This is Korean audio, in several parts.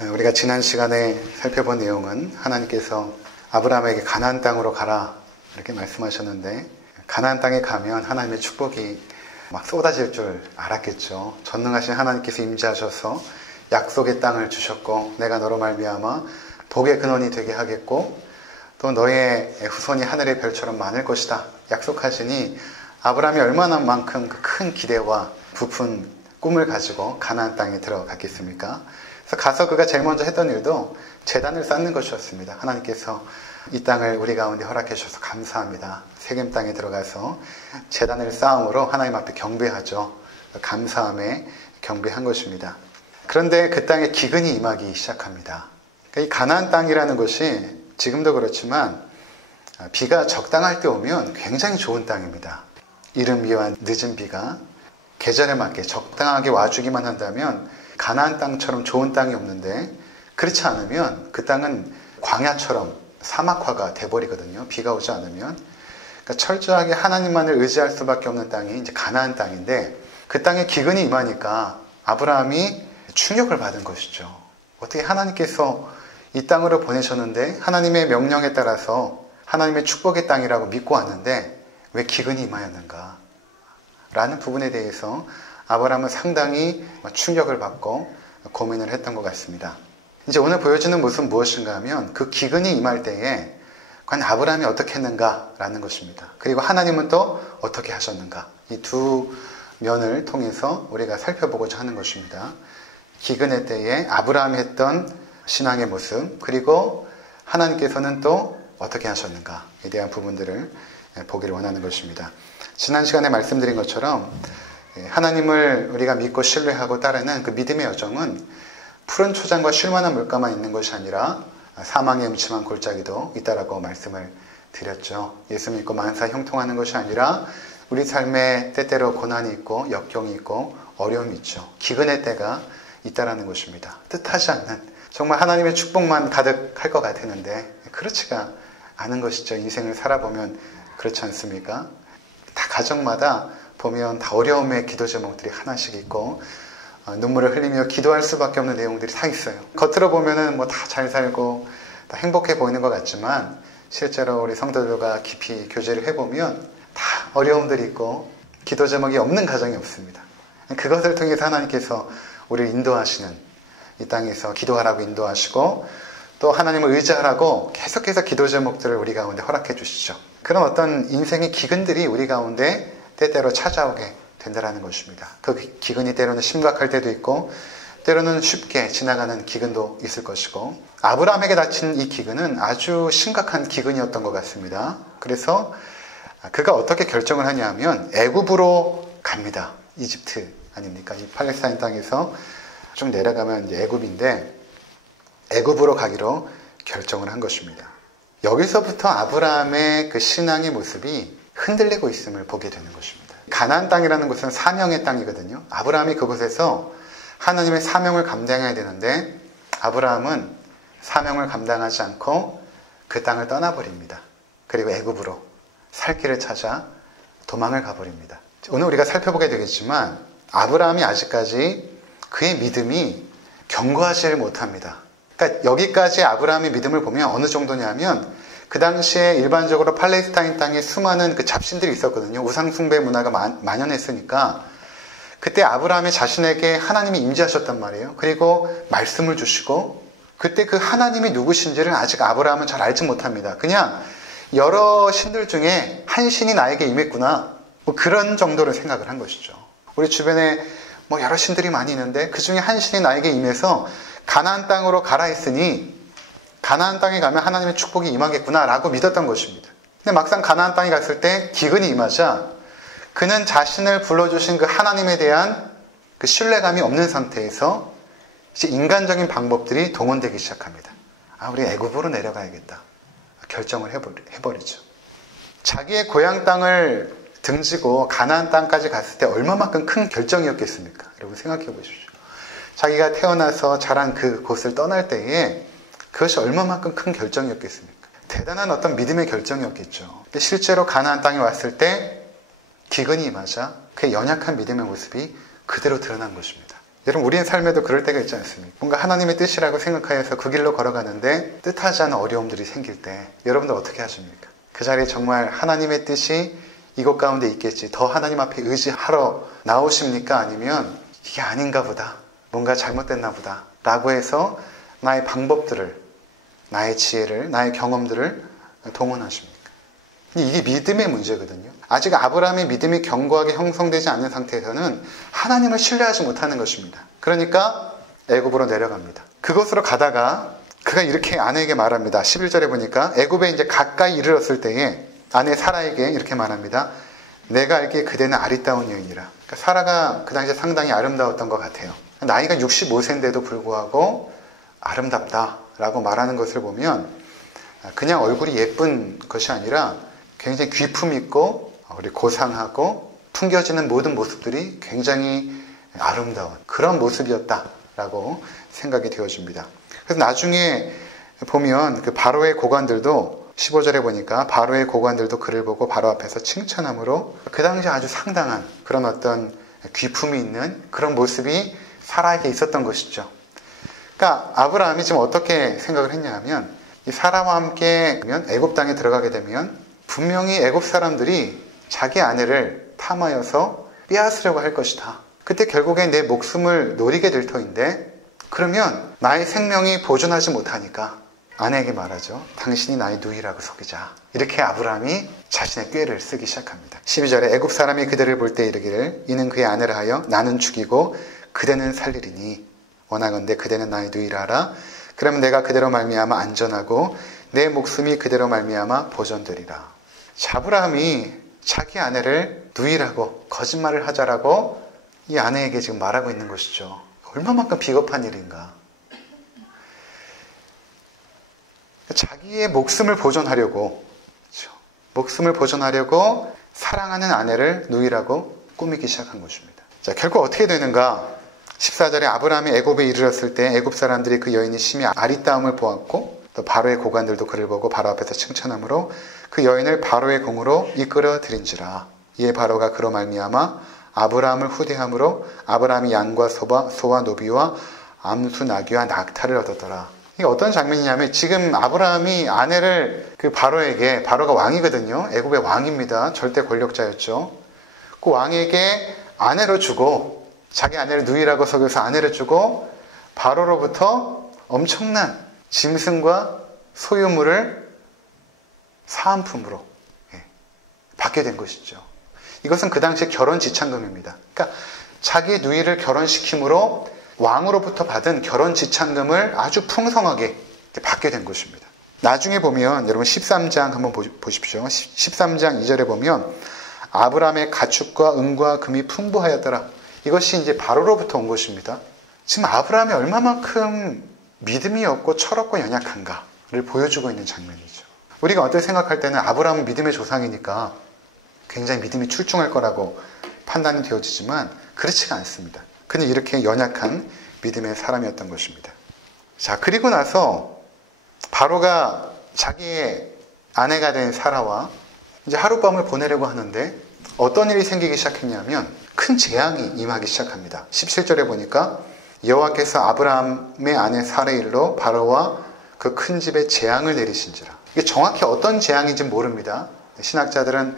우리가 지난 시간에 살펴본 내용은 하나님께서 아브라함에게 가나안 땅으로 가라 이렇게 말씀하셨는데, 가나안 땅에 가면 하나님의 축복이 막 쏟아질 줄 알았겠죠. 전능하신 하나님께서 임재하셔서 약속의 땅을 주셨고, 내가 너로 말미암아 복의 근원이 되게 하겠고, 또 너의 후손이 하늘의 별처럼 많을 것이다 약속하시니, 아브라함이 얼마나 만큼 그 큰 기대와 부푼 꿈을 가지고 가나안 땅에 들어갔겠습니까? 그래서 가서 그가 제일 먼저 했던 일도 제단을 쌓는 것이었습니다. 하나님께서 이 땅을 우리 가운데 허락해 주셔서 감사합니다. 세겜 땅에 들어가서 제단을 쌓음으로 하나님 앞에 경배하죠. 감사함에 경배한 것입니다. 그런데 그 땅에 기근이 임하기 시작합니다. 이 가나안 땅이라는 것이 지금도 그렇지만 비가 적당할 때 오면 굉장히 좋은 땅입니다. 이른 비와 늦은 비가 계절에 맞게 적당하게 와주기만 한다면 가나안 땅처럼 좋은 땅이 없는데, 그렇지 않으면 그 땅은 광야처럼 사막화가 돼버리거든요. 비가 오지 않으면. 그러니까 철저하게 하나님만을 의지할 수밖에 없는 땅이 이제 가나안 땅인데, 그 땅에 기근이 임하니까 아브라함이 충격을 받은 것이죠. 어떻게 하나님께서 이 땅으로 보내셨는데, 하나님의 명령에 따라서 하나님의 축복의 땅이라고 믿고 왔는데 왜 기근이 임하였는가? 라는 부분에 대해서 아브라함은 상당히 충격을 받고 고민을 했던 것 같습니다. 이제 오늘 보여주는 모습은 무엇인가 하면, 그 기근이 임할 때에 과연 아브라함이 어떻게 했는가라는 것입니다. 그리고 하나님은 또 어떻게 하셨는가, 이 두 면을 통해서 우리가 살펴보고자 하는 것입니다. 기근의 때에 아브라함이 했던 신앙의 모습, 그리고 하나님께서는 또 어떻게 하셨는가에 대한 부분들을 보기를 원하는 것입니다. 지난 시간에 말씀드린 것처럼 하나님을 우리가 믿고 신뢰하고 따르는 그 믿음의 여정은 푸른 초장과 쉴만한 물가만 있는 것이 아니라 사망의 음침한 골짜기도 있다라고 말씀을 드렸죠. 예수 믿고 만사 형통하는 것이 아니라 우리 삶에 때때로 고난이 있고 역경이 있고 어려움이 있죠. 기근의 때가 있다라는 것입니다. 뜻하지 않는, 정말 하나님의 축복만 가득할 것 같았는데 그렇지가 않은 것이죠. 인생을 살아보면 그렇지 않습니까? 다 가정마다 보면 다 어려움의 기도 제목들이 하나씩 있고, 눈물을 흘리며 기도할 수밖에 없는 내용들이 다 있어요. 겉으로 보면은 뭐 다 잘 살고 다 행복해 보이는 것 같지만, 실제로 우리 성도들과 깊이 교제를 해보면 다 어려움들이 있고 기도 제목이 없는 가정이 없습니다. 그것을 통해서 하나님께서 우리를 인도하시는, 이 땅에서 기도하라고 인도하시고 또 하나님을 의지하라고 계속해서 기도 제목들을 우리 가운데 허락해 주시죠. 그런 어떤 인생의 기근들이 우리 가운데 때때로 찾아오게 된다는 것입니다. 그 기근이 때로는 심각할 때도 있고 때로는 쉽게 지나가는 기근도 있을 것이고, 아브라함에게 닥친 이 기근은 아주 심각한 기근이었던 것 같습니다. 그래서 그가 어떻게 결정을 하냐면 애굽으로 갑니다. 이집트 아닙니까? 이 팔레스타인 땅에서 좀 내려가면 이제 애굽인데, 애굽으로 가기로 결정을 한 것입니다. 여기서부터 아브라함의 그 신앙의 모습이 흔들리고 있음을 보게 되는 것입니다. 가나안 땅이라는 곳은 사명의 땅이거든요. 아브라함이 그곳에서 하나님의 사명을 감당해야 되는데, 아브라함은 사명을 감당하지 않고 그 땅을 떠나버립니다. 그리고 애굽으로 살 길을 찾아 도망을 가버립니다. 오늘 우리가 살펴보게 되겠지만, 아브라함이 아직까지 그의 믿음이 견고하지 못합니다. 그러니까 여기까지 아브라함의 믿음을 보면 어느 정도냐면, 그 당시에 일반적으로 팔레스타인 땅에 수많은 그 잡신들이 있었거든요. 우상숭배 문화가 만연했으니까 그때 아브라함이 자신에게 하나님이 임재하셨단 말이에요. 그리고 말씀을 주시고, 그때 그 하나님이 누구신지를 아직 아브라함은 잘 알지 못합니다. 그냥 여러 신들 중에 한 신이 나에게 임했구나, 뭐 그런 정도로 생각을 한 것이죠. 우리 주변에 뭐 여러 신들이 많이 있는데 그 중에 한 신이 나에게 임해서 가나안 땅으로 가라 했으니 가나안 땅에 가면 하나님의 축복이 임하겠구나 라고 믿었던 것입니다. 근데 막상 가나안 땅에 갔을 때 기근이 임하자 그는 자신을 불러주신 그 하나님에 대한 그 신뢰감이 없는 상태에서 이제 인간적인 방법들이 동원되기 시작합니다. 우리 애굽으로 내려가야겠다 결정을 해버리죠. 자기의 고향 땅을 등지고 가나안 땅까지 갔을 때 얼마만큼 큰 결정이었겠습니까? 여러분 생각해 보십시오. 자기가 태어나서 자란 그곳을 떠날 때에 그것이 얼마만큼 큰 결정이었겠습니까? 대단한 어떤 믿음의 결정이었겠죠. 근데 실제로 가나안 땅에 왔을 때 기근이 임하자 그의 연약한 믿음의 모습이 그대로 드러난 것입니다. 여러분, 우리의 삶에도 그럴 때가 있지 않습니까? 뭔가 하나님의 뜻이라고 생각하여서 그 길로 걸어가는데 뜻하지 않은 어려움들이 생길 때 여러분들 어떻게 하십니까? 그 자리에 정말 하나님의 뜻이 이곳 가운데 있겠지, 더 하나님 앞에 의지하러 나오십니까? 아니면 이게 아닌가 보다, 뭔가 잘못됐나 보다 라고 해서 나의 방법들을, 나의 지혜를, 나의 경험들을 동원하십니까? 이게 믿음의 문제거든요. 아직 아브라함의 믿음이 견고하게 형성되지 않는 상태에서는 하나님을 신뢰하지 못하는 것입니다. 그러니까 애굽으로 내려갑니다. 그곳으로 가다가 그가 이렇게 아내에게 말합니다. 11절에 보니까 애굽에 이제 가까이 이르렀을 때에 아내 사라에게 이렇게 말합니다. 내가 알기에 그대는 아리따운 여인이라. 그러니까 사라가 그 당시에 상당히 아름다웠던 것 같아요. 나이가 65세인데도 불구하고 아름답다라고 말하는 것을 보면 그냥 얼굴이 예쁜 것이 아니라 굉장히 귀품 있고 우리 고상하고 풍겨지는 모든 모습들이 굉장히 아름다운 그런 모습이었다라고 생각이 되어집니다. 그래서 나중에 보면 그 바로의 고관들도 15절에 보니까 바로의 고관들도 그를 보고 바로 앞에서 칭찬함으로 그 당시 아주 상당한 그런 어떤 귀품이 있는 그런 모습이 사라에게 있었던 것이죠. 그러니까 아브라함이 지금 어떻게 생각을 했냐 하면 이 사라와 함께 애굽 땅에 들어가게 되면 분명히 애굽 사람들이 자기 아내를 탐하여서 빼앗으려고 할 것이다. 그때 결국엔 내 목숨을 노리게 될 터인데 그러면 나의 생명이 보존하지 못하니까 아내에게 말하죠. 당신이 나의 누이라고 속이자. 이렇게 아브라함이 자신의 꾀를 쓰기 시작합니다. 12절에 애굽 사람이 그대를 볼 때 이르기를 이는 그의 아내를 하여 나는 죽이고 그대는 살리리니 원하건대 그대는 나의 누이라 하라. 그러면 내가 그대로 말미암아 안전하고 내 목숨이 그대로 말미암아 보존되리라. 아브라함이 자기 아내를 누이라고 거짓말을 하자라고 이 아내에게 지금 말하고 있는 것이죠. 얼마만큼 비겁한 일인가. 자기의 목숨을 보존하려고, 그렇죠? 목숨을 보존하려고 사랑하는 아내를 누이라고 꾸미기 시작한 것입니다. 자, 결국 어떻게 되는가? 14절에 아브라함이 애굽에 이르렀을 때 애굽 사람들이 그 여인이 심히 아리따움을 보았고 또 바로의 고관들도 그를 보고 바로 앞에서 칭찬함으로 그 여인을 바로의 공으로 이끌어 들인지라. 이에 바로가 그로 말미암아 아브라함을 후대함으로 아브라함이 양과 소와 노비와 암수 나귀와 낙타를 얻었더라. 이게 어떤 장면이냐면 지금 아브라함이 아내를 그 바로에게, 바로가 왕이거든요. 애굽의 왕입니다. 절대 권력자였죠. 그 왕에게 아내로 주고 자기 아내를 누이라고 속여서 아내를 주고 바로로부터 엄청난 짐승과 소유물을 사은품으로 받게 된 것이죠. 이것은 그 당시에 결혼 지참금입니다. 그러니까 자기 누이를 결혼시킴으로 왕으로부터 받은 결혼 지참금을 아주 풍성하게 받게 된 것입니다. 나중에 보면 여러분 13장 한번 보십시오. 13장 2절에 보면 아브라함의 가축과 은과 금이 풍부하였더라. 이것이 이제 바로로부터 온 것입니다. 지금 아브라함이 얼마만큼 믿음이 없고 철없고 연약한가를 보여주고 있는 장면이죠. 우리가 어떻게 생각할 때는 아브라함은 믿음의 조상이니까 굉장히 믿음이 출중할 거라고 판단이 되어지지만 그렇지가 않습니다. 그는 이렇게 연약한 믿음의 사람이었던 것입니다. 자, 그리고 나서 바로가 자기의 아내가 된 사라와 이제 하룻밤을 보내려고 하는데 어떤 일이 생기기 시작했냐면 큰 재앙이 임하기 시작합니다. 17절에 보니까 여호와께서 아브라함의 아내 사라의 일로 바로와 그 큰 집에 재앙을 내리신지라. 이게 정확히 어떤 재앙인지 모릅니다. 신학자들은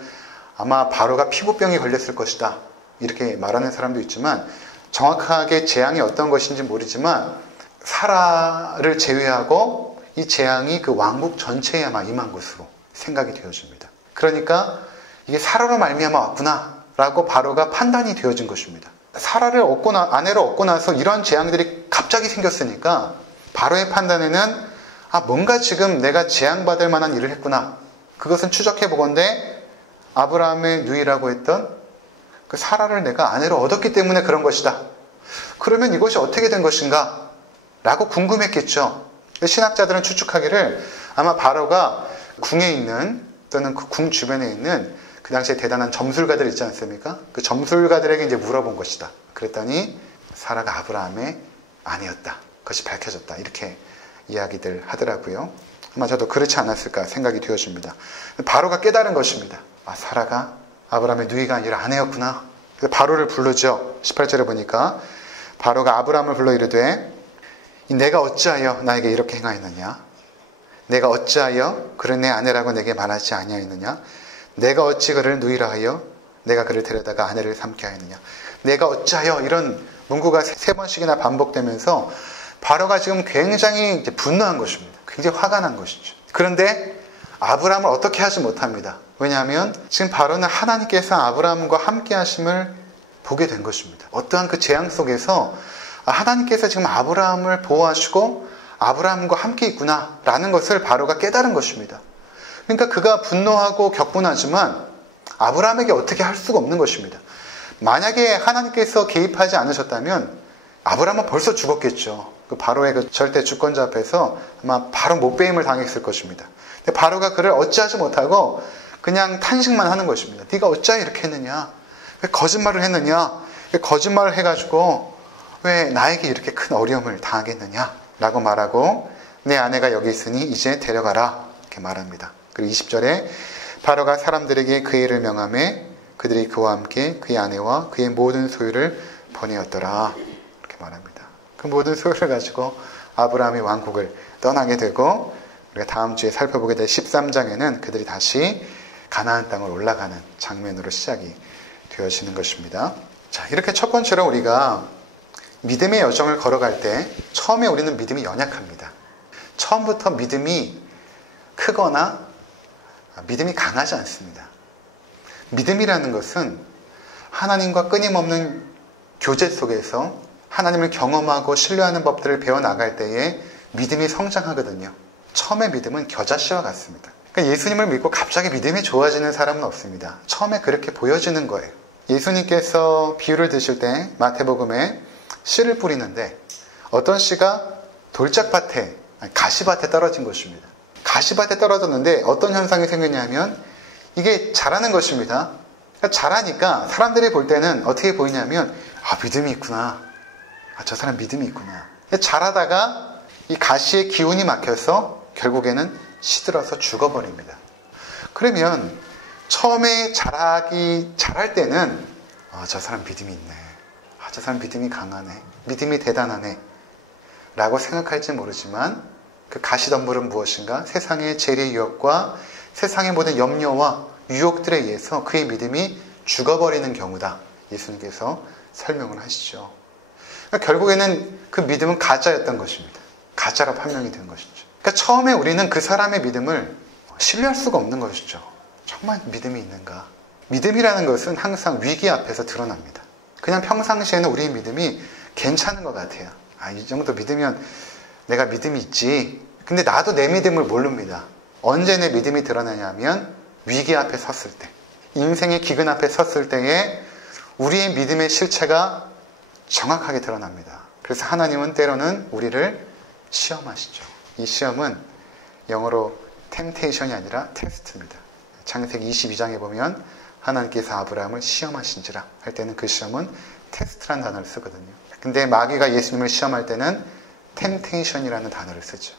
아마 바로가 피부병이 걸렸을 것이다 이렇게 말하는 사람도 있지만 정확하게 재앙이 어떤 것인지 모르지만 사라를 제외하고 이 재앙이 그 왕국 전체에 아마 임한 것으로 생각이 되어집니다. 그러니까 이게 사라로 말미암아 왔구나 라고 바로가 판단이 되어진 것입니다. 사라를 아내로 얻고 나서 이런 재앙들이 갑자기 생겼으니까 바로의 판단에는 뭔가 지금 내가 재앙받을 만한 일을 했구나. 그것은 추적해 보건대 아브라함의 누이라고 했던 그 사라를 내가 아내로 얻었기 때문에 그런 것이다. 그러면 이것이 어떻게 된 것인가? 라고 궁금했겠죠. 신학자들은 추측하기를 아마 바로가 궁에 있는 또는 그 궁 주변에 있는 그 당시에 대단한 점술가들 있지 않습니까? 그 점술가들에게 이제 물어본 것이다. 그랬더니 사라가 아브라함의 아내였다. 그것이 밝혀졌다. 이렇게 이야기들 하더라고요. 아마 저도 그렇지 않았을까 생각이 되어집니다. 바로가 깨달은 것입니다. 사라가 아브라함의 누이가 아니라 아내였구나. 그래서 바로를 부르죠. 18절에 보니까 바로가 아브라함을 불러 이르되 내가 어찌하여 나에게 이렇게 행하였느냐? 내가 어찌하여 그를 내 아내라고 내게 말하지 아니하였느냐? 내가 어찌 그를 누이라 하여 내가 그를 데려다가 아내를 삼게 하였느냐? 내가 어찌하여, 이런 문구가 3번씩이나 반복되면서 바로가 지금 굉장히 분노한 것입니다. 굉장히 화가 난 것이죠. 그런데 아브라함을 어떻게 하지 못합니다. 왜냐하면 지금 바로는 하나님께서 아브라함과 함께 하심을 보게 된 것입니다. 어떠한 그 재앙 속에서 하나님께서 지금 아브라함을 보호하시고 아브라함과 함께 있구나 라는 것을 바로가 깨달은 것입니다. 그러니까 그가 분노하고 격분하지만 아브라함에게 어떻게 할 수가 없는 것입니다. 만약에 하나님께서 개입하지 않으셨다면 아브라함은 벌써 죽었겠죠. 그 바로의 그 절대 주권자 앞에서 아마 바로 못배임을 당했을 것입니다. 근데 바로가 그를 어찌하지 못하고 그냥 탄식만 하는 것입니다. 네가 어찌하여 이렇게 했느냐? 왜 거짓말을 했느냐? 왜 거짓말을 해가지고 왜 나에게 이렇게 큰 어려움을 당하겠느냐? 라고 말하고 내 아내가 여기 있으니 이제 데려가라 이렇게 말합니다. 그리고 20절에 바로가 사람들에게 그의 일을 명하매 그들이 그와 함께 그의 아내와 그의 모든 소유를 보내었더라 이렇게 말합니다. 그 모든 소유를 가지고 아브라함이 왕국을 떠나게 되고 우리가 다음 주에 살펴보게 될 13장에는 그들이 다시 가나안 땅을 올라가는 장면으로 시작이 되어지는 것입니다. 자, 이렇게 첫 번째로 우리가 믿음의 여정을 걸어갈 때 처음에 우리는 믿음이 연약합니다. 처음부터 믿음이 크거나 믿음이 강하지 않습니다. 믿음이라는 것은 하나님과 끊임없는 교제 속에서 하나님을 경험하고 신뢰하는 법들을 배워나갈 때에 믿음이 성장하거든요. 처음에 믿음은 겨자씨와 같습니다. 그러니까 예수님을 믿고 갑자기 믿음이 좋아지는 사람은 없습니다. 처음에 그렇게 보여지는 거예요. 예수님께서 비유를 드실 때 마태복음에 씨를 뿌리는데 어떤 씨가 돌짝밭에, 가시밭에 떨어진 것입니다. 가시밭에 떨어졌는데 어떤 현상이 생겼냐면 이게 자라는 것입니다. 그러니까 자라니까 사람들이 볼 때는 어떻게 보이냐면 믿음이 있구나. 저 사람 믿음이 있구나. 자라다가 이 가시의 기운이 막혀서 결국에는 시들어서 죽어버립니다. 그러면 처음에 자랄 때는 저 사람 믿음이 있네. 저 사람 믿음이 강하네. 믿음이 대단하네. 라고 생각할지 모르지만 그 가시덤불은 무엇인가? 세상의 재래 유혹과 세상의 모든 염려와 유혹들에 의해서 그의 믿음이 죽어버리는 경우다. 예수님께서 설명을 하시죠. 그러니까 결국에는 그 믿음은 가짜였던 것입니다. 가짜로 판명이 된 것이죠. 그러니까 처음에 우리는 그 사람의 믿음을 신뢰할 수가 없는 것이죠. 정말 믿음이 있는가? 믿음이라는 것은 항상 위기 앞에서 드러납니다. 그냥 평상시에는 우리의 믿음이 괜찮은 것 같아요. 이 정도 믿으면 내가 믿음이 있지. 근데 나도 내 믿음을 모릅니다. 언제 내 믿음이 드러나냐면 위기 앞에 섰을 때, 인생의 기근 앞에 섰을 때에 우리의 믿음의 실체가 정확하게 드러납니다. 그래서 하나님은 때로는 우리를 시험하시죠. 이 시험은 영어로 템테이션이 아니라 테스트입니다. 창세기 22장에 보면 하나님께서 아브라함을 시험하신지라 할 때는 그 시험은 테스트라는 단어를 쓰거든요. 근데 마귀가 예수님을 시험할 때는 템테이션이라는 단어를 쓰죠.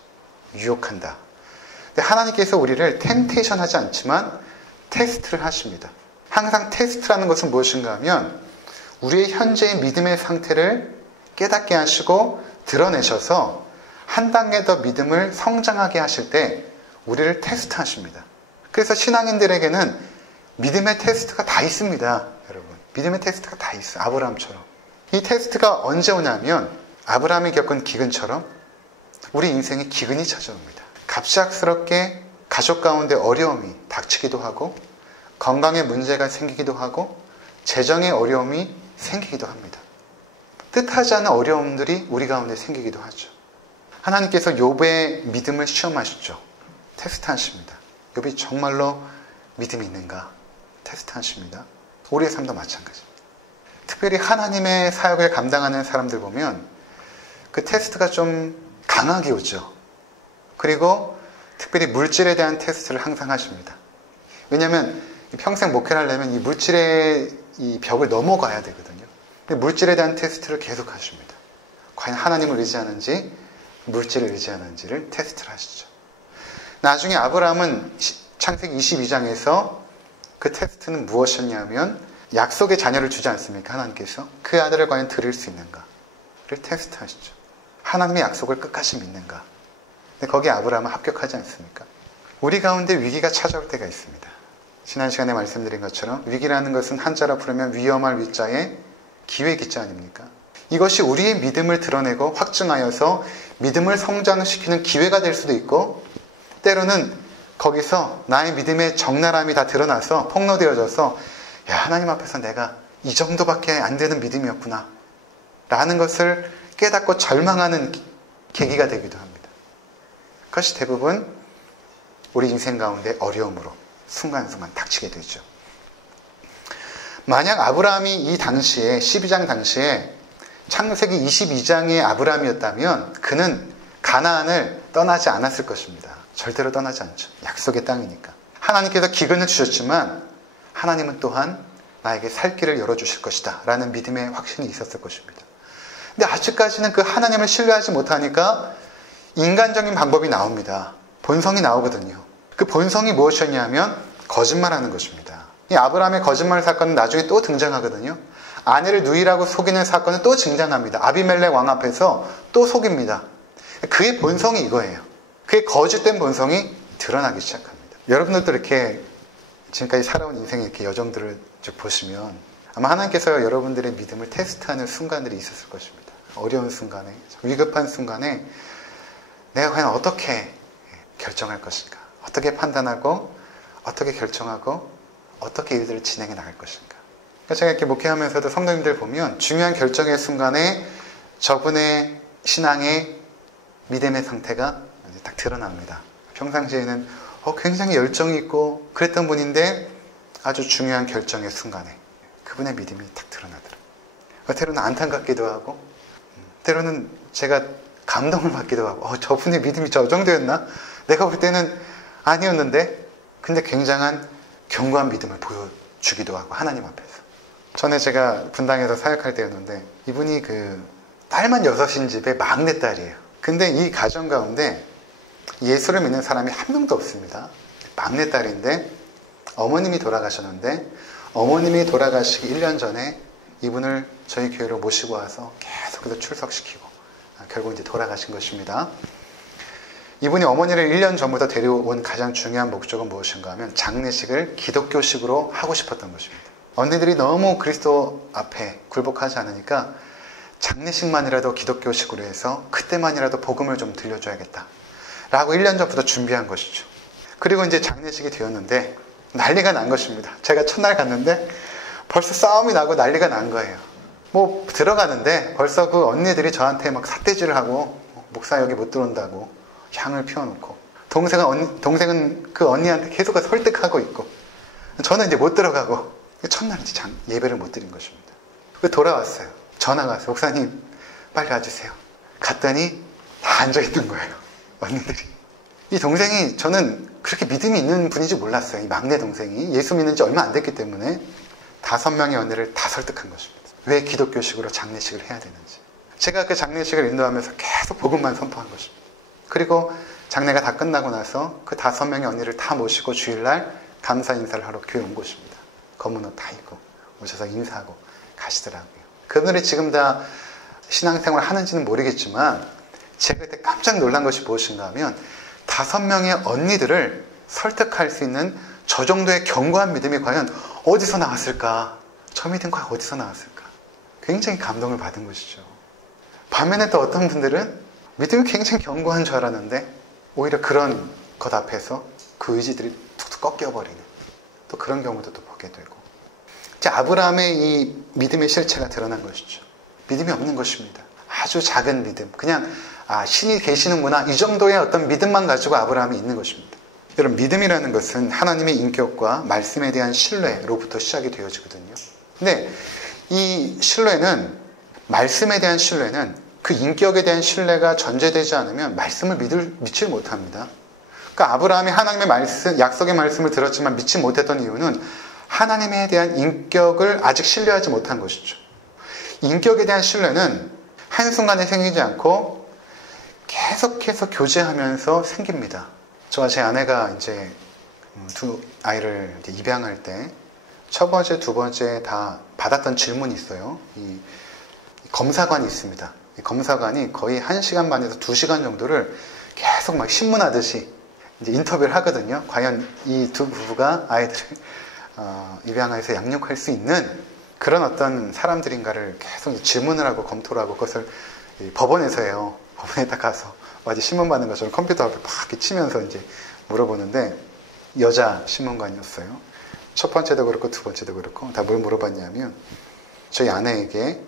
유혹한다. 근데 하나님께서 우리를 템테이션 하지 않지만 테스트를 하십니다. 항상 테스트라는 것은 무엇인가 하면 우리의 현재의 믿음의 상태를 깨닫게 하시고 드러내셔서 한 단계 더 믿음을 성장하게 하실 때 우리를 테스트하십니다. 그래서 신앙인들에게는 믿음의 테스트가 다 있습니다. 여러분, 믿음의 테스트가 다 있어요. 아브라함처럼. 이 테스트가 언제 오냐면 아브라함이 겪은 기근처럼 우리 인생에 기근이 찾아옵니다. 갑작스럽게 가족 가운데 어려움이 닥치기도 하고 건강에 문제가 생기기도 하고 재정의 어려움이 생기기도 합니다. 뜻하지 않은 어려움들이 우리 가운데 생기기도 하죠. 하나님께서 욥의 믿음을 시험하시죠. 테스트하십니다. 욥이 정말로 믿음이 있는가? 테스트하십니다. 우리의 삶도 마찬가지입니다. 특별히 하나님의 사역을 감당하는 사람들 보면 그 테스트가 좀 강하게 오죠. 그리고 특별히 물질에 대한 테스트를 항상 하십니다. 왜냐하면 평생 목회를 하려면 이 물질의 이 벽을 넘어가야 되거든요. 근데 물질에 대한 테스트를 계속 하십니다. 과연 하나님을 의지하는지 물질을 의지하는지를 테스트를 하시죠. 나중에 아브라함은 창세기 22장에서 그 테스트는 무엇이었냐면 약속의 자녀를 주지 않습니까? 하나님께서 그 아들을 과연 드릴 수 있는가? 테스트하시죠. 하나님의 약속을 끝까지 믿는가. 근데 거기에 아브라함은 합격하지 않습니까? 우리 가운데 위기가 찾아올 때가 있습니다. 지난 시간에 말씀드린 것처럼 위기라는 것은 한자로 부르면 위험할 위자에 기회 기자 아닙니까? 이것이 우리의 믿음을 드러내고 확증하여서 믿음을 성장시키는 기회가 될 수도 있고, 때로는 거기서 나의 믿음의 적나라함이 다 드러나서 폭로되어져서 야, 하나님 앞에서 내가 이 정도밖에 안 되는 믿음이었구나 라는 것을 깨닫고 절망하는 계기가 되기도 합니다. 그것이 대부분 우리 인생 가운데 어려움으로 순간순간 닥치게 되죠. 만약 아브라함이 이 당시에 12장 당시에 창세기 22장의 아브라함이었다면 그는 가나안을 떠나지 않았을 것입니다. 절대로 떠나지 않죠. 약속의 땅이니까. 하나님께서 기근을 주셨지만 하나님은 또한 나에게 살 길을 열어주실 것이다 라는 믿음의 확신이 있었을 것입니다. 근데 아직까지는 그 하나님을 신뢰하지 못하니까 인간적인 방법이 나옵니다. 본성이 나오거든요. 그 본성이 무엇이었냐면 거짓말하는 것입니다. 이 아브라함의 거짓말 사건은 나중에 또 등장하거든요. 아내를 누이라고 속이는 사건은 또 등장합니다. 아비멜렉 왕 앞에서 또 속입니다. 그의 본성이 이거예요. 그의 거짓된 본성이 드러나기 시작합니다. 여러분들도 이렇게 지금까지 살아온 인생의 이렇게 여정들을 쭉 보시면 아마 하나님께서 여러분들의 믿음을 테스트하는 순간들이 있었을 것입니다. 어려운 순간에, 위급한 순간에 내가 과연 어떻게 결정할 것인가, 어떻게 판단하고 어떻게 결정하고 어떻게 일들을 진행해 나갈 것인가. 그러니까 제가 이렇게 목회하면서도 성도님들 보면 중요한 결정의 순간에 저분의 신앙의 믿음의 상태가 딱 드러납니다. 평상시에는 굉장히 열정이 있고 그랬던 분인데 아주 중요한 결정의 순간에 그분의 믿음이 딱 드러나더라고요. 때로는 안타깝기도 하고 때로는 제가 감동을 받기도 하고 저분의 믿음이 저 정도였나? 내가 볼 때는 아니었는데 근데 굉장한 견고한 믿음을 보여주기도 하고 하나님 앞에서. 전에 제가 분당에서 사역할 때였는데 이분이 그 딸만 6인 집의 막내딸이에요. 근데 이 가정 가운데 예수를 믿는 사람이 한 명도 없습니다. 막내딸인데 어머님이 돌아가셨는데 어머님이 돌아가시기 1년 전에 이분을 저희 교회로 모시고 와서 계속해서 출석시키고 결국 이제 돌아가신 것입니다. 이분이 어머니를 1년 전부터 데려온 가장 중요한 목적은 무엇인가 하면 장례식을 기독교식으로 하고 싶었던 것입니다. 언니들이 너무 그리스도 앞에 굴복하지 않으니까 장례식만이라도 기독교식으로 해서 그때만이라도 복음을 좀 들려줘야겠다 라고 1년 전부터 준비한 것이죠. 그리고 이제 장례식이 되었는데 난리가 난 것입니다. 제가 첫날 갔는데 벌써 싸움이 나고 난리가 난 거예요. 뭐 들어가는데 벌써 그 언니들이 저한테 막 삿대질을 하고 목사 여기 못 들어온다고 향을 피워놓고 동생은 그 언니한테 계속 설득하고 있고 저는 이제 못 들어가고 첫날 이제 예배를 못 드린 것입니다. 돌아왔어요. 전화가 왔어요. 목사님 빨리 와주세요. 갔더니 다 앉아있는 거예요. 언니들이. 이 동생이 저는 그렇게 믿음이 있는 분인지 몰랐어요. 이 막내 동생이 예수 믿는 지 얼마 안 됐기 때문에 5명의 언니를 다 설득한 것입니다. 왜 기독교식으로 장례식을 해야 되는지. 제가 그 장례식을 인도하면서 계속 복음만 선포한 것입니다. 그리고 장례가 다 끝나고 나서 그 5명의 언니를 다 모시고 주일날 감사 인사를 하러 교회 온 것입니다. 검은 옷 다 입고 오셔서 인사하고 가시더라고요. 그분들이 지금 다 신앙생활 하는지는 모르겠지만 제가 그때 깜짝 놀란 것이 무엇인가 하면 5명의 언니들을 설득할 수 있는 저 정도의 견고한 믿음이 과연 어디서 나왔을까? 저 믿음 과연 어디서 나왔을까? 굉장히 감동을 받은 것이죠. 반면에 또 어떤 분들은 믿음이 굉장히 견고한 줄 알았는데 오히려 그런 것 앞에서 그 의지들이 툭툭 꺾여버리는 또 그런 경우도 또 보게 되고. 아브라함의 이 믿음의 실체가 드러난 것이죠. 믿음이 없는 것입니다. 아주 작은 믿음. 그냥 신이 계시는구나 이 정도의 어떤 믿음만 가지고 아브라함이 있는 것입니다. 여러분 믿음이라는 것은 하나님의 인격과 말씀에 대한 신뢰로부터 시작이 되어지거든요. 근데 이 신뢰는 말씀에 대한 신뢰는 그 인격에 대한 신뢰가 전제되지 않으면 말씀을 믿지 못합니다. 그러니까 아브라함이 하나님의 말씀, 약속의 말씀을 들었지만 믿지 못했던 이유는 하나님에 대한 인격을 아직 신뢰하지 못한 것이죠. 인격에 대한 신뢰는 한순간에 생기지 않고 계속해서 교제하면서 생깁니다. 저와 제 아내가 이제 두 아이를 입양할 때 첫 번째, 두 번째 다 받았던 질문이 있어요. 이 검사관이 있습니다. 이 검사관이 거의 1시간 반에서 2시간 정도를 계속 막 신문하듯이 이제 인터뷰를 하거든요. 과연 이 두 부부가 아이들을 입양해서 양육할 수 있는 그런 어떤 사람들인가를 계속 질문을 하고 검토를 하고 그것을 법원에서 해요. 법원에 딱 가서 마치 신문 받는 것처럼 컴퓨터 앞에 막 치면서 이제 물어보는데 여자 신문관이었어요. 첫 번째도 그렇고 두 번째도 그렇고 다 뭘 물어봤냐면 저희 아내에게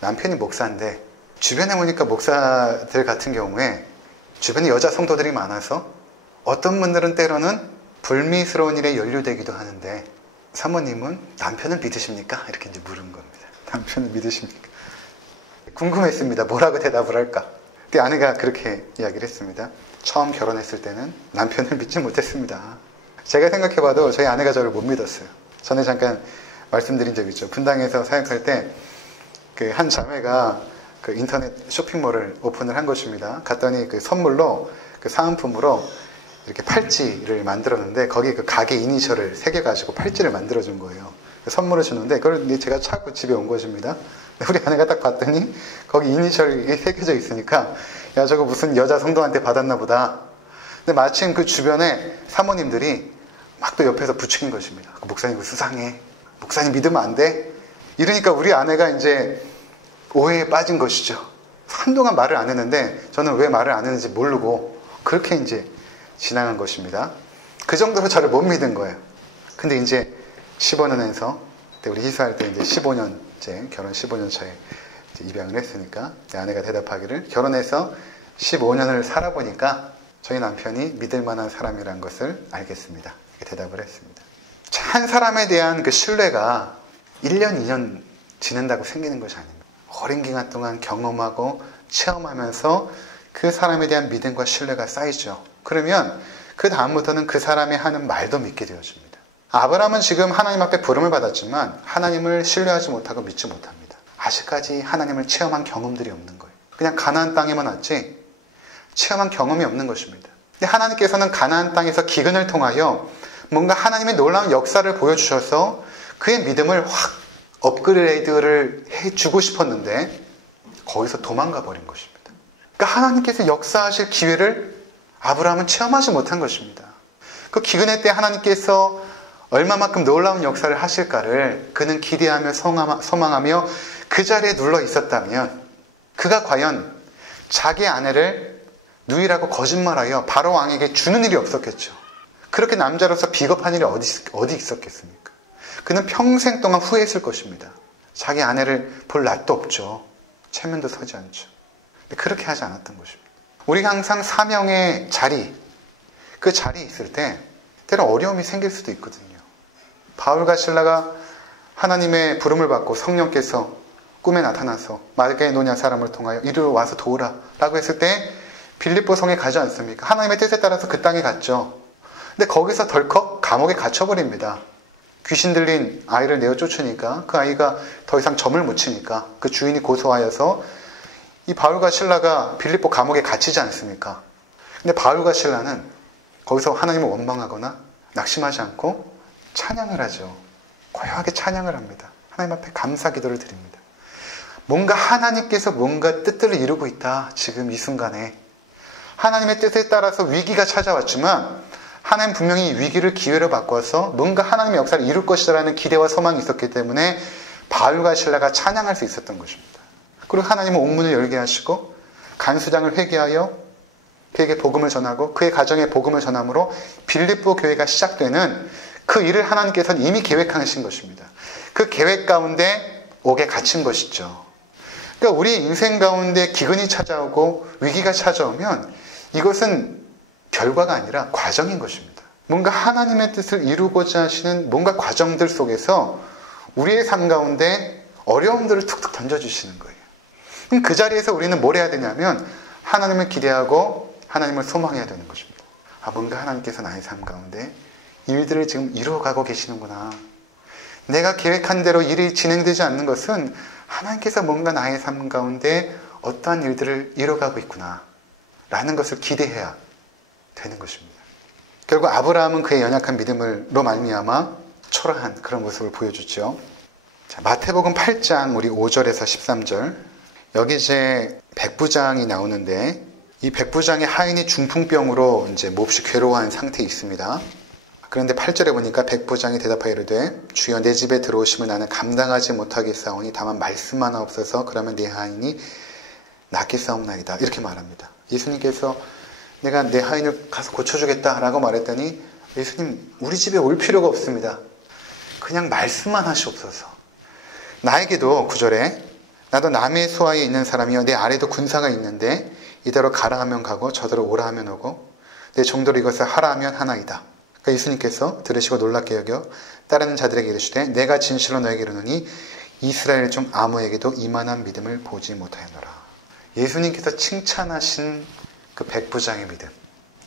남편이 목사인데 주변에 보니까 목사들 같은 경우에 주변에 여자 성도들이 많아서 어떤 분들은 때로는 불미스러운 일에 연루되기도 하는데 사모님은 남편을 믿으십니까? 이렇게 이제 물은 겁니다. 남편을 믿으십니까? 궁금했습니다. 뭐라고 대답을 할까? 근데 아내가 그렇게 이야기를 했습니다. 처음 결혼했을 때는 남편을 믿지 못했습니다. 제가 생각해봐도 저희 아내가 저를 못 믿었어요. 전에 잠깐 말씀드린 적 있죠. 분당에서 사역할 때 그 한 자매가 그 인터넷 쇼핑몰을 오픈을 한 것입니다. 갔더니 그 선물로 그 사은품으로 이렇게 팔찌를 만들었는데 거기에 그 가게 이니셜을 새겨가지고 팔찌를 만들어준 거예요. 선물을 주는데 그걸 제가 찾고 집에 온 것입니다. 우리 아내가 딱 봤더니 거기 이니셜이 새겨져 있으니까 야 저거 무슨 여자 성도한테 받았나 보다. 근데 마침 그 주변에 사모님들이 막 또 옆에서 부추긴 것입니다. 그 목사님 그 수상해. 목사님 믿으면 안 돼. 이러니까 우리 아내가 이제 오해에 빠진 것이죠. 한동안 말을 안 했는데 저는 왜 말을 안 했는지 모르고 그렇게 이제 지나간 것입니다. 그 정도로 저를 못 믿은 거예요. 근데 이제 15년에서 우리 희수할 때 이제 15년째 결혼 15년 차에 입양을 했으니까 아내가 대답하기를 결혼해서 15년을 살아보니까 저희 남편이 믿을 만한 사람이라는 것을 알겠습니다. 이렇게 대답을 했습니다. 한 사람에 대한 그 신뢰가 1년, 2년 지낸다고 생기는 것이 아닙니다. 오랜 기간 동안 경험하고 체험하면서 그 사람에 대한 믿음과 신뢰가 쌓이죠. 그러면 그 다음부터는 그 사람이 하는 말도 믿게 되어집니다. 아브라함은 지금 하나님 앞에 부름을 받았지만 하나님을 신뢰하지 못하고 믿지 못합니다. 아직까지 하나님을 체험한 경험들이 없는 거예요. 그냥 가나안 땅에만 왔지 체험한 경험이 없는 것입니다. 근데 하나님께서는 가나안 땅에서 기근을 통하여 뭔가 하나님의 놀라운 역사를 보여주셔서 그의 믿음을 확 업그레이드를 해주고 싶었는데 거기서 도망가 버린 것입니다. 그러니까 하나님께서 역사하실 기회를 아브라함은 체험하지 못한 것입니다. 그 기근의 때 하나님께서 얼마만큼 놀라운 역사를 하실까를 그는 기대하며 소망하며 그 자리에 눌러 있었다면 그가 과연 자기 아내를 누이라고 거짓말하여 바로 왕에게 주는 일이 없었겠죠. 그렇게 남자로서 비겁한 일이 어디 있었겠습니까? 그는 평생 동안 후회했을 것입니다. 자기 아내를 볼 낯도 없죠. 체면도 서지 않죠. 그렇게 하지 않았던 것입니다. 우리가 항상 사명의 자리, 그 자리에 있을 때 때로 어려움이 생길 수도 있거든요. 바울과 실라가 하나님의 부름을 받고 성령께서 꿈에 나타나서 마게도냐 사람을 통하여 이리로 와서 도우라 라고 했을 때 빌립보 성에 가지 않습니까? 하나님의 뜻에 따라서 그 땅에 갔죠. 근데 거기서 덜컥 감옥에 갇혀버립니다. 귀신 들린 아이를 내어 쫓으니까 그 아이가 더 이상 점을 못 치니까 그 주인이 고소하여서 이 바울과 실라가 빌립보 감옥에 갇히지 않습니까? 근데 바울과 실라는 거기서 하나님을 원망하거나 낙심하지 않고 찬양을 하죠. 고요하게 찬양을 합니다. 하나님 앞에 감사 기도를 드립니다. 뭔가 하나님께서 뭔가 뜻들을 이루고 있다. 지금 이 순간에 하나님의 뜻에 따라서 위기가 찾아왔지만 하나님 분명히 위기를 기회로 바꿔서 뭔가 하나님의 역사를 이룰 것이라는 기대와 소망이 있었기 때문에 바울과 실라가 찬양할 수 있었던 것입니다. 그리고 하나님은 옥문을 열게 하시고 간수장을 회개하여 그에게 복음을 전하고 그의 가정에 복음을 전함으로 빌립보 교회가 시작되는 그 일을 하나님께서는 이미 계획하신 것입니다. 그 계획 가운데 옥에 갇힌 것이죠. 그러니까 우리 인생 가운데 기근이 찾아오고 위기가 찾아오면 이것은 결과가 아니라 과정인 것입니다. 뭔가 하나님의 뜻을 이루고자 하시는 뭔가 과정들 속에서 우리의 삶 가운데 어려움들을 툭툭 던져주시는 거예요. 그럼 그 자리에서 우리는 뭘 해야 되냐면 하나님을 기대하고 하나님을 소망해야 되는 것입니다. 뭔가 하나님께서 나의 삶 가운데 일들을 지금 이루어가고 계시는구나. 내가 계획한 대로 일이 진행되지 않는 것은 하나님께서 뭔가 나의 삶 가운데 어떠한 일들을 이뤄가고 있구나 라는 것을 기대해야 되는 것입니다. 결국 아브라함은 그의 연약한 믿음으로 말미암아 초라한 그런 모습을 보여주죠. 자, 마태복음 8장 우리 5절에서 13절 여기 이제 백부장이 나오는데 이 백부장의 하인이 중풍병으로 이제 몹시 괴로워한 상태에 있습니다. 그런데 8절에 보니까 백부장이 대답하여 이르되 주여 내 집에 들어오시면 나는 감당하지 못하겠사오니 다만 말씀 하나 없어서 그러면 내 하인이 낫겠사옵나이다. 이렇게 말합니다. 예수님께서 내가 내 하인을 가서 고쳐주겠다라고 말했더니 예수님 우리 집에 올 필요가 없습니다. 그냥 말씀만 하시옵소서. 나에게도 9절에 나도 남의 수하에 있는 사람이요 내 아래도 군사가 있는데 이대로 가라 하면 가고 저대로 오라 하면 오고 내 종도로 이것을 하라 하면 하나이다. 그러니까 예수님께서 들으시고 놀랍게 여겨 따르는 자들에게 이르시되 내가 진실로 너에게 이르노니 이스라엘 중 아무에게도 이만한 믿음을 보지 못하였노라. 예수님께서 칭찬하신 그 백부장의 믿음,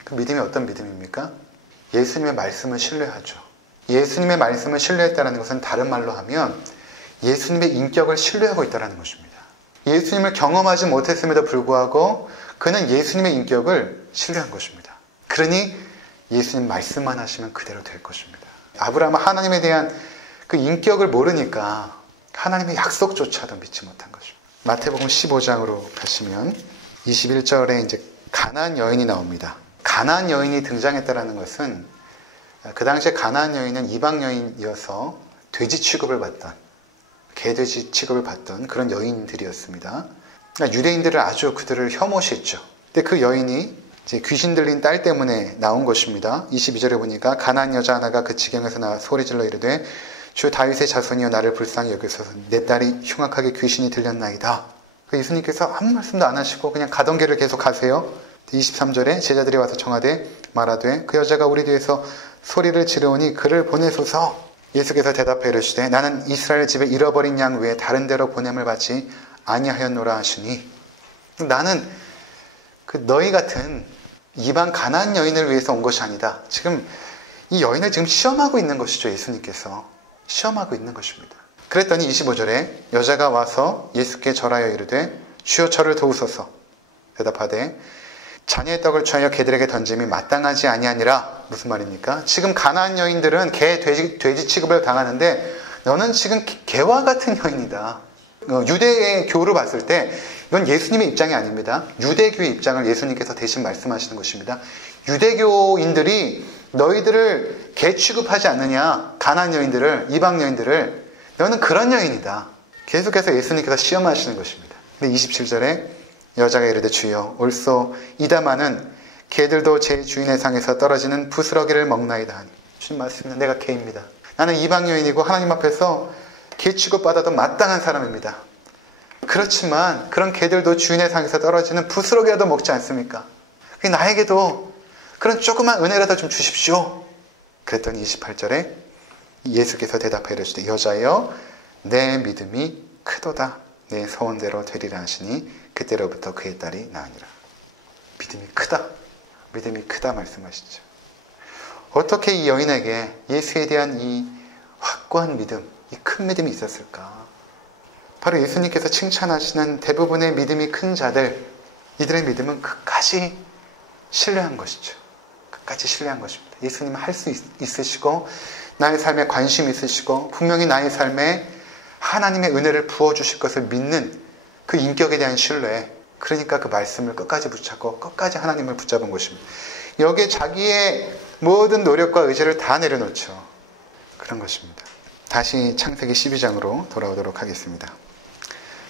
그 믿음이 어떤 믿음입니까? 예수님의 말씀을 신뢰하죠. 예수님의 말씀을 신뢰했다는 것은 다른 말로 하면 예수님의 인격을 신뢰하고 있다는 것입니다. 예수님을 경험하지 못했음에도 불구하고 그는 예수님의 인격을 신뢰한 것입니다. 그러니 예수님 말씀만 하시면 그대로 될 것입니다. 아브라함은 하나님에 대한 그 인격을 모르니까 하나님의 약속조차도 믿지 못한 것입니다. 마태복음 15장으로 가시면 21절에 이제 가나안 여인이 나옵니다. 가나안 여인이 등장했다는 것은 그 당시에 가나안 여인은 이방 여인이어서 돼지 취급을 받던 개돼지 취급을 받던 그런 여인들이었습니다. 그러니까 유대인들을 아주 그들을 혐오시했죠. 근데 그 여인이 이제 귀신 들린 딸 때문에 나온 것입니다. 22절에 보니까 가나안 여자 하나가 그 지경에서 나와 소리질러 이르되 주 다윗의 자손이여 나를 불쌍히 여기소서 내 딸이 흉악하게 귀신이 들렸나이다. 예수님께서 아무 말씀도 안 하시고 그냥 가던 길을 계속 가세요. 23절에 제자들이 와서 청하되 말하되 그 여자가 우리 뒤에서 소리를 지르오니 그를 보내소서. 예수께서 대답해 이르시되 나는 이스라엘 집에 잃어버린 양 외에 다른 데로 보냄을 받지 아니하였노라 하시니 나는 그 너희 같은 이방 가나안 여인을 위해서 온 것이 아니다. 지금 이 여인을 지금 시험하고 있는 것이죠. 예수님께서 시험하고 있는 것입니다. 그랬더니 25절에 여자가 와서 예수께 절하여 이르되 주여 저를 도우소서. 대답하되 자녀의 떡을 취하여 개들에게 던짐이 마땅하지 아니하니라. 무슨 말입니까? 지금 가나안 여인들은 개, 돼지 취급을 당하는데 너는 지금 개와 같은 여인이다. 유대의 교로 봤을 때 이건 예수님의 입장이 아닙니다. 유대교의 입장을 예수님께서 대신 말씀하시는 것입니다. 유대교인들이 너희들을 개 취급하지 않느냐. 가나안 여인들을, 이방 여인들을 너는 그런 여인이다. 계속해서 예수님께서 시험하시는 것입니다. 근데 27절에 여자가 이르되 주여 옳소 이다마는 개들도 제 주인의 상에서 떨어지는 부스러기를 먹나이다 하니 주님 말씀입니다. 내가 개입니다. 나는 이방 여인이고 하나님 앞에서 개 취급받아도 마땅한 사람입니다. 그렇지만 그런 개들도 주인의 상에서 떨어지는 부스러기라도 먹지 않습니까? 나에게도 그런 조그만 은혜라도 좀 주십시오. 그랬더니 28절에 예수께서 대답하여 이르시되 여자여 내 믿음이 크도다. 내 소원대로 되리라 하시니 그때로부터 그의 딸이 나으니라. 믿음이 크다. 믿음이 크다 말씀하시죠. 어떻게 이 여인에게 예수에 대한 이 확고한 믿음, 이 큰 믿음이 있었을까? 바로 예수님께서 칭찬하시는 대부분의 믿음이 큰 자들, 이들의 믿음은 끝까지 신뢰한 것이죠. 끝까지 신뢰한 것입니다. 예수님은 할 수 있으시고 나의 삶에 관심 있으시고 분명히 나의 삶에 하나님의 은혜를 부어주실 것을 믿는 그 인격에 대한 신뢰, 그러니까 그 말씀을 끝까지 붙잡고 끝까지 하나님을 붙잡은 것입니다. 여기에 자기의 모든 노력과 의지를 다 내려놓죠. 그런 것입니다. 다시 창세기 12장으로 돌아오도록 하겠습니다.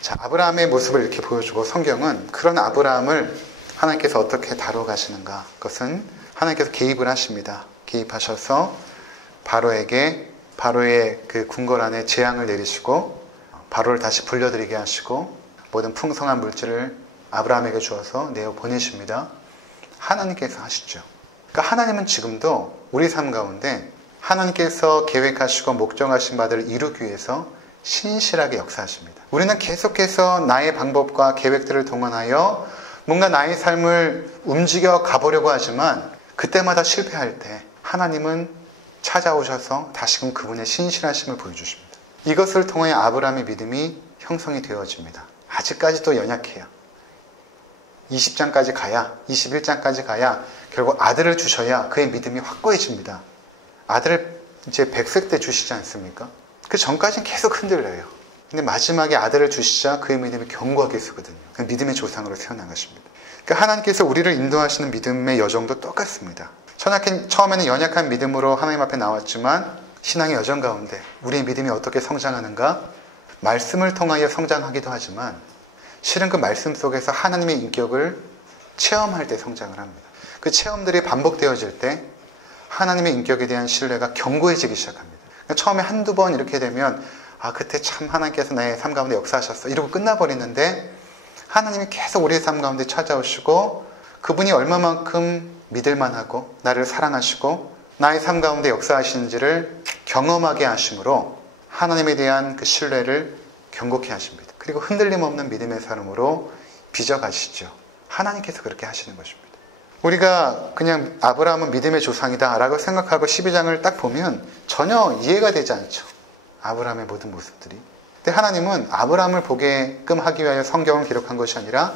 자, 아브라함의 모습을 이렇게 보여주고 성경은 그런 아브라함을 하나님께서 어떻게 다뤄가시는가, 그것은 하나님께서 개입을 하십니다. 개입하셔서 바로의 그 궁궐 안에 재앙을 내리시고 바로를 다시 불려들이게 하시고 모든 풍성한 물질을 아브라함에게 주어서 내어 보내십니다. 하나님께서 하시죠. 그러니까 하나님은 지금도 우리 삶 가운데 하나님께서 계획하시고 목정하신 바들을 이루기 위해서 신실하게 역사하십니다. 우리는 계속해서 나의 방법과 계획들을 동원하여 뭔가 나의 삶을 움직여 가보려고 하지만 그때마다 실패할 때 하나님은 찾아오셔서 다시금 그분의 신실하심을 보여주십니다. 이것을 통해 아브라함의 믿음이 형성이 되어집니다. 아직까지도 연약해요. 20장까지 가야, 21장까지 가야 결국 아들을 주셔야 그의 믿음이 확고해집니다. 아들을 이제 100세 때 주시지 않습니까? 그 전까지는 계속 흔들려요. 근데 마지막에 아들을 주시자 그의 믿음이 견고하게 서거든요. 믿음의 조상으로 세워나가십니다. 그러니까 하나님께서 우리를 인도하시는 믿음의 여정도 똑같습니다. 처음에는 연약한 믿음으로 하나님 앞에 나왔지만 신앙의 여정 가운데 우리의 믿음이 어떻게 성장하는가? 말씀을 통하여 성장하기도 하지만 실은 그 말씀 속에서 하나님의 인격을 체험할 때 성장을 합니다. 그 체험들이 반복되어질 때 하나님의 인격에 대한 신뢰가 견고해지기 시작합니다. 그러니까 처음에 한두 번 이렇게 되면 그때 참 하나님께서 나의 삶 가운데 역사하셨어 이러고 끝나버리는데 하나님이 계속 우리의 삶 가운데 찾아오시고 그분이 얼마만큼 믿을만하고 나를 사랑하시고 나의 삶 가운데 역사하시는지를 경험하게 하심으로 하나님에 대한 그 신뢰를 견고케 하십니다. 그리고 흔들림 없는 믿음의 삶으로 빚어가시죠. 하나님께서 그렇게 하시는 것입니다. 우리가 그냥 아브라함은 믿음의 조상이다 라고 생각하고 12장을 딱 보면 전혀 이해가 되지 않죠. 아브라함의 모든 모습들이. 근데 하나님은 아브라함을 보게끔 하기 위하여 성경을 기록한 것이 아니라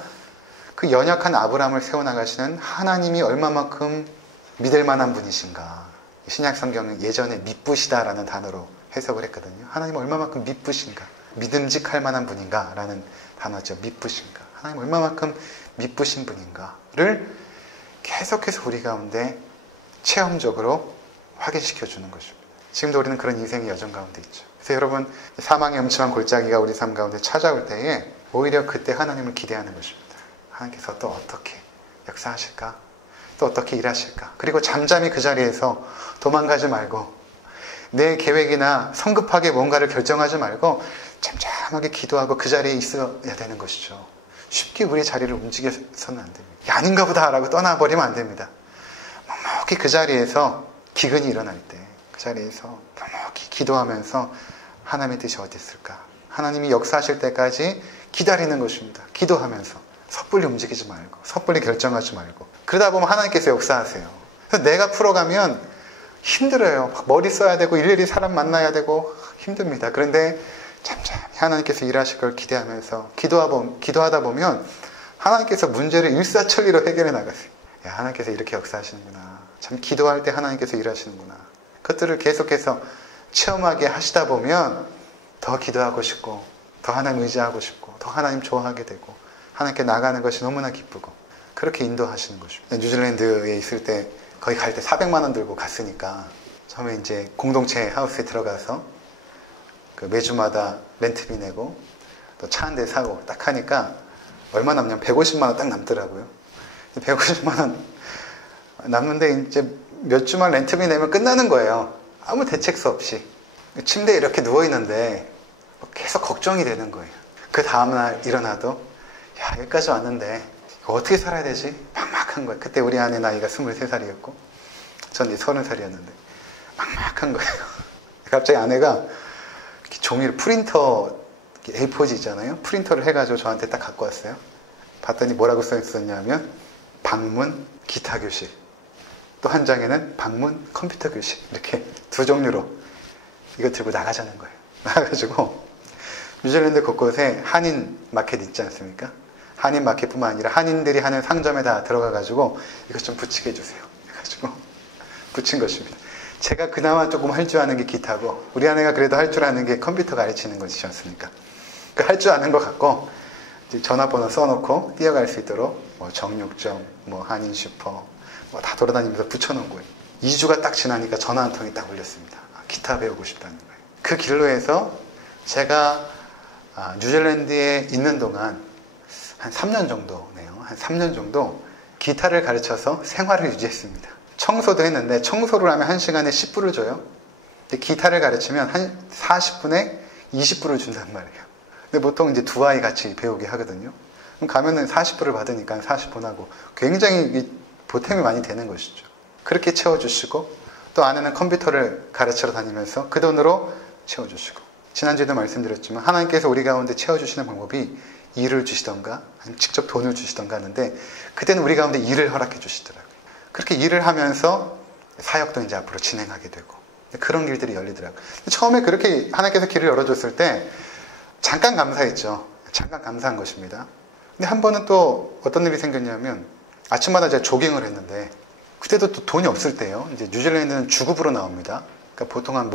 그 연약한 아브라함을 세워나가시는 하나님이 얼마만큼 믿을 만한 분이신가. 신약 성경은 예전에 믿부시다라는 단어로 해석을 했거든요. 하나님 얼마만큼 믿부신가. 믿음직할 만한 분인가 라는 단어죠. 믿부신가. 하나님 얼마만큼 믿부신 분인가를 계속해서 우리 가운데 체험적으로 확인시켜 주는 것입니다. 지금도 우리는 그런 인생의 여정 가운데 있죠. 그래서 여러분 사망의 음침한 골짜기가 우리 삶 가운데 찾아올 때에 오히려 그때 하나님을 기대하는 것입니다. 하나님께서 또 어떻게 역사하실까? 또 어떻게 일하실까? 그리고 잠잠히 그 자리에서 도망가지 말고 내 계획이나 성급하게 뭔가를 결정하지 말고 잠잠하게 기도하고 그 자리에 있어야 되는 것이죠. 쉽게 우리 자리를 움직여서는 안 됩니다. 아닌가 보다 라고 떠나버리면 안 됩니다. 묵묵히 그 자리에서 기근이 일어날 때 그 자리에서 묵묵히 기도하면서 하나님의 뜻이 어디 있을까? 하나님이 역사하실 때까지 기다리는 것입니다. 기도하면서 섣불리 움직이지 말고 섣불리 결정하지 말고 그러다 보면 하나님께서 역사하세요. 그래서 내가 풀어가면 힘들어요. 막 머리 써야 되고 일일이 사람 만나야 되고 힘듭니다. 그런데 잠잠히 하나님께서 일하실 걸 기대하면서 기도하다 보면 하나님께서 문제를 일사천리로 해결해 나가세요. 야, 하나님께서 이렇게 역사하시는구나. 참 기도할 때 하나님께서 일하시는구나. 그것들을 계속해서 체험하게 하시다 보면 더 기도하고 싶고 더 하나님 의지하고 싶고 더 하나님 좋아하게 되고 하나님께 나가는 것이 너무나 기쁘고 그렇게 인도하시는 것입니다. 뉴질랜드에 있을 때 거기 갈 때 400만 원 들고 갔으니까 처음에 이제 공동체 하우스에 들어가서 그 매주마다 렌트비 내고 또 차 한 대 사고 딱 하니까 얼마 남냐면 150만 원 딱 남더라고요. 150만 원 남는데 이제 몇 주만 렌트비 내면 끝나는 거예요. 아무 대책도 없이. 침대에 이렇게 누워있는데 계속 걱정이 되는 거예요. 그 다음날 일어나도 야, 여기까지 왔는데 이거 어떻게 살아야 되지? 막막한 거예요. 그때 우리 아내 나이가 23살이었고 전 이제 30살이었는데 막막한 거예요. 갑자기 아내가 종이를 프린터 A4지 있잖아요. 프린터를 해가지고 저한테 딱 갖고 왔어요. 봤더니 뭐라고 써 있었냐면 방문 기타 교실, 또 한 장에는 방문 컴퓨터 교실, 이렇게 두 종류로 이거 들고 나가자는 거예요. 나가가지고 뉴질랜드 곳곳에 한인 마켓 있지 않습니까? 한인 마켓뿐만 아니라 한인들이 하는 상점에 다 들어가가지고 이것 좀 붙이게 해주세요. 해가지고 붙인 것입니다. 제가 그나마 조금 할 줄 아는 게 기타고 우리 아내가 그래도 할 줄 아는 게 컴퓨터 가르치는 것이었으니까 그 할 줄 아는 거 갖고 이제 전화번호 써놓고 뛰어갈 수 있도록 뭐 정육점, 뭐 한인 슈퍼 뭐 다 돌아다니면서 붙여놓은 거예요. 2주가 딱 지나니까 전화 한 통이 딱 올렸습니다. 기타 배우고 싶다는 거예요. 그 길로 해서 제가 뉴질랜드에 있는 동안 한 3년 정도네요. 한 3년 정도 기타를 가르쳐서 생활을 유지했습니다. 청소도 했는데 청소를 하면 1시간에 10불을 줘요. 근데 기타를 가르치면 한 40분에 20불을 준단 말이에요. 근데 보통 이제 두 아이 같이 배우게 하거든요. 그럼 가면은 40불을 받으니까 40분 하고 굉장히 보탬이 많이 되는 것이죠. 그렇게 채워주시고 또 아내는 컴퓨터를 가르치러 다니면서 그 돈으로 채워주시고 지난주에도 말씀드렸지만 하나님께서 우리 가운데 채워주시는 방법이 일을 주시던가 직접 돈을 주시던가 하는데 그때는 우리 가운데 일을 허락해 주시더라고요. 그렇게 일을 하면서 사역도 이제 앞으로 진행하게 되고 그런 길들이 열리더라고요. 처음에 그렇게 하나님께서 길을 열어줬을 때 잠깐 감사했죠. 잠깐 감사한 것입니다. 근데 한 번은 또 어떤 일이 생겼냐면 아침마다 제가 조깅을 했는데 그때도 또 돈이 없을 때요. 이제 뉴질랜드는 주급으로 나옵니다. 그러니까 보통 한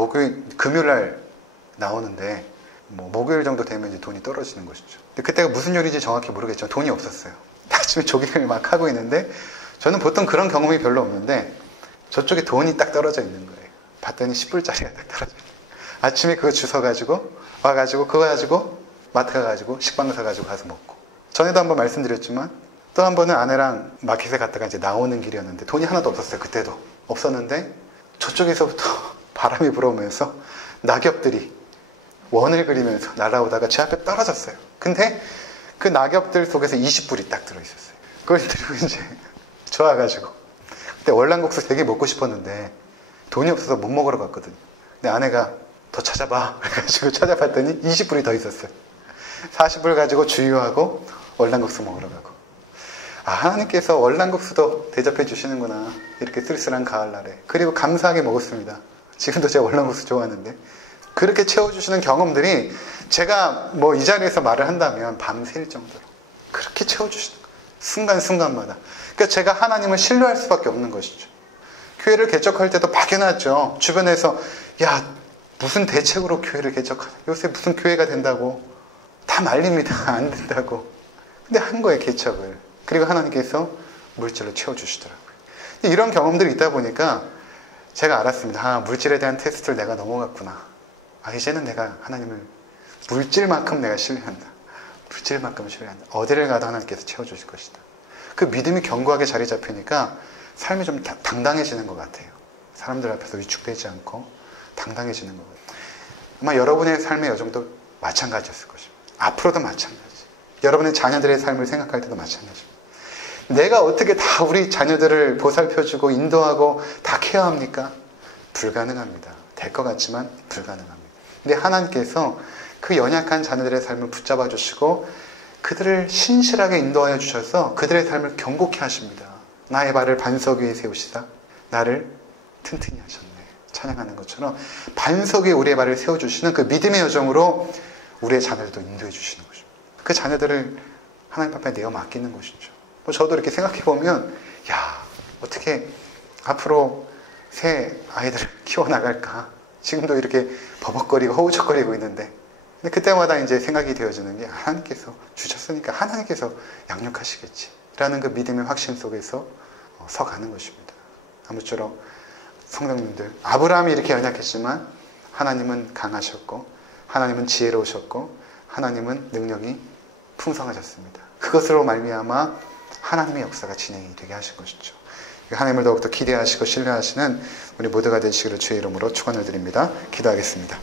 금요일 날 나오는데 뭐 목요일 정도 되면 이제 돈이 떨어지는 것이죠. 근데 그때가 무슨 요일인지 정확히 모르겠지만 돈이 없었어요. 아침에 조깅을 막 하고 있는데 저는 보통 그런 경험이 별로 없는데 저쪽에 돈이 딱 떨어져 있는 거예요. 봤더니 10불짜리가 딱 떨어져 있는 거예요. 아침에 그거 주워가지고 와가지고 그거 가지고 마트 가가지고 식빵 사가지고 가서 먹고, 전에도 한번 말씀드렸지만 또 한 번은 아내랑 마켓에 갔다가 이제 나오는 길이었는데 돈이 하나도 없었어요. 그때도 없었는데 저쪽에서부터 바람이 불어오면서 낙엽들이 원을 그리면서 날아오다가 제 앞에 떨어졌어요. 근데 그 낙엽들 속에서 20불이 딱 들어있었어요. 그걸 들고 이제 좋아가지고 그때 월남국수 되게 먹고 싶었는데 돈이 없어서 못 먹으러 갔거든요. 근데 아내가 더 찾아봐 그래가지고 찾아봤더니 20불이 더 있었어요. 40불 가지고 주유하고 월남국수 먹으러 가고, 아, 하나님께서 월남국수도 대접해 주시는구나, 이렇게 쓸쓸한 가을날에. 그리고 감사하게 먹었습니다. 지금도 제가 월남국수 좋아하는데 그렇게 채워주시는 경험들이 제가 뭐 이 자리에서 말을 한다면 밤새일 정도로 그렇게 채워주시는 거예요. 순간순간마다. 그러니까 제가 하나님을 신뢰할 수밖에 없는 것이죠. 교회를 개척할 때도 막연하죠. 주변에서 야, 무슨 대책으로 교회를 개척하냐, 요새 무슨 교회가 된다고 다 말립니다. 안 된다고. 근데 한 거예요, 개척을. 그리고 하나님께서 물질로 채워주시더라고요. 이런 경험들이 있다 보니까 제가 알았습니다. 아, 물질에 대한 테스트를 내가 넘어갔구나. 아, 이제는 내가 하나님을 물질만큼 내가 신뢰한다. 물질만큼 신뢰한다. 어디를 가도 하나님께서 채워주실 것이다. 그 믿음이 견고하게 자리 잡히니까 삶이 좀 당당해지는 것 같아요. 사람들 앞에서 위축되지 않고 당당해지는 것 같아요. 아마 여러분의 삶의 여정도 마찬가지였을 것입니다. 앞으로도 마찬가지. 여러분의 자녀들의 삶을 생각할 때도 마찬가지입니다. 내가 어떻게 다 우리 자녀들을 보살펴주고 인도하고 다 케어합니까? 불가능합니다. 될 것 같지만 불가능합니다. 근데 하나님께서 그 연약한 자녀들의 삶을 붙잡아 주시고 그들을 신실하게 인도하여 주셔서 그들의 삶을 견고케 하십니다. 나의 발을 반석 위에 세우시다 나를 튼튼히 하셨네. 찬양하는 것처럼 반석 위에 우리의 발을 세워주시는 그 믿음의 여정으로 우리의 자녀들도 인도해 주시는 것입니다. 그 자녀들을 하나님 앞에 내어 맡기는 것이죠. 저도 이렇게 생각해 보면, 야, 어떻게 앞으로 새 아이들을 키워나갈까? 지금도 이렇게 버벅거리고 허우적거리고 있는데, 근데 그때마다 이제 생각이 되어지는 게 하나님께서 주셨으니까 하나님께서 양육하시겠지 라는 그 믿음의 확신 속에서 서가는 것입니다. 아무쪼록 성도님들, 아브라함이 이렇게 연약했지만 하나님은 강하셨고 하나님은 지혜로우셨고 하나님은 능력이 풍성하셨습니다. 그것으로 말미암아 하나님의 역사가 진행이 되게 하신 것이죠. 하나님을 더욱더 기대하시고 신뢰하시는 우리 모두가 되시기를 주의 이름으로 축원을 드립니다. 기도하겠습니다.